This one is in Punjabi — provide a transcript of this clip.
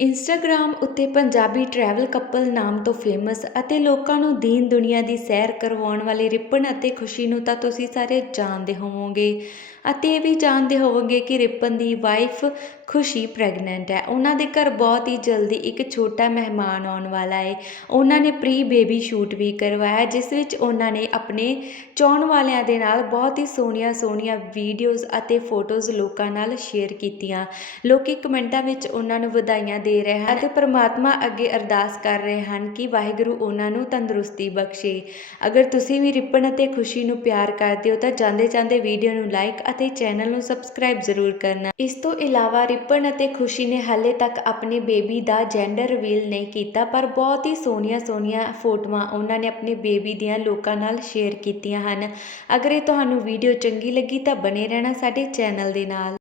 ਇੰਸਟਾਗ੍ਰਾਮ ਉੱਤੇ ਪੰਜਾਬੀ ਟਰੈਵਲ ਕਪਲ ਨਾਮ ਤੋਂ ਫੇਮਸ ਅਤੇ ਲੋਕਾਂ ਨੂੰ ਦੀਨ ਦੁਨੀਆ ਦੀ ਸੈਰ ਕਰਵਾਉਣ ਵਾਲੇ ਰਿਪਨ ਅਤੇ ਖੁਸ਼ੀ ਨੂੰ ਤਾਂ ਤੁਸੀਂ ਸਾਰੇ ਜਾਣਦੇ ਹੋਵੋਗੇ। ਅਤੇ ਇਹ ਵੀ ਜਾਣਦੇ ਹੋਵੋਗੇ ਕਿ ਰਿਪਨ ਦੀ ਵਾਈਫ ਖੁਸ਼ੀ ਪ੍ਰੈਗਨੈਂਟ ਹੈ। ਉਹਨਾਂ ਦੇ ਘਰ ਬਹੁਤ ਹੀ ਜਲਦੀ ਇੱਕ ਛੋਟਾ ਮਹਿਮਾਨ ਆਉਣ ਵਾਲਾ ਹੈ। ਉਹਨਾਂ ਨੇ ਪ੍ਰੀ ਬੇਬੀ ਸ਼ੂਟ ਵੀ ਕਰਵਾਇਆ, ਜਿਸ ਵਿੱਚ ਉਹਨਾਂ ਨੇ ਆਪਣੇ ਚਾਹਣ ਵਾਲਿਆਂ ਦੇ ਨਾਲ ਬਹੁਤ ਹੀ ਸੋਹਣੀਆਂ ਸੋਹਣੀਆਂ ਵੀਡੀਓਜ਼ ਅਤੇ ਫੋਟੋਜ਼ ਲੋਕਾਂ ਨਾਲ ਸ਼ੇਅਰ ਕੀਤੀਆਂ। ਲੋਕੀ ਕਮੈਂਟਾਂ ਵਿੱਚ ਉਹਨਾਂ ਨੂੰ ਵਧਾਈਆਂ ਦੇ ਰਹੇ ਹਨ ਅਤੇ ਪ੍ਰਮਾਤਮਾ ਅੱਗੇ ਅਰਦਾਸ ਕਰ ਰਹੇ ਹਨ ਕਿ ਵਾਹਿਗੁਰੂ ਉਹਨਾਂ ਨੂੰ ਤੰਦਰੁਸਤੀ ਬਖਸ਼ੇ। ਅਗਰ ਤੁਸੀਂ ਵੀ ਰਿਪਨ ਅਤੇ ਖੁਸ਼ੀ ਨੂੰ ਪਿਆਰ ਕਰਦੇ ਹੋ ਤਾਂ ਜਾਂਦੇ ਜਾਂਦੇ ਵੀਡੀਓ ਨੂੰ ਲਾਈਕ ਅਤੇ ਚੈਨਲ ਨੂੰ ਸਬਸਕ੍ਰਾਈਬ ਜ਼ਰੂਰ ਕਰਨਾ। ਇਸ ਤੋਂ ਇਲਾਵਾ ਰਿਪਨ ਅਤੇ ਖੁਸ਼ੀ ਨੇ ਹਾਲੇ ਤੱਕ ਆਪਣੇ ਬੇਬੀ ਦਾ ਜੈਂਡਰ ਰਿਵੀਲ ਨਹੀਂ ਕੀਤਾ, ਪਰ ਬਹੁਤ ਹੀ ਸੋਹਣੀਆਂ ਸੋਹਣੀਆਂ ਫੋਟੋਆਂ ਉਹਨਾਂ ਨੇ ਆਪਣੇ ਬੇਬੀ ਦੀਆਂ ਲੋਕਾਂ ਨਾਲ ਸ਼ੇਅਰ ਕੀਤੀਆਂ ਹਨ। ਅਗਰ ਇਹ ਤੁਹਾਨੂੰ ਵੀਡੀਓ ਚੰਗੀ ਲੱਗੀ ਤਾਂ ਬਣੇ ਰਹਿਣਾ ਸਾਡੇ ਚੈਨਲ ਦੇ ਨਾਲ।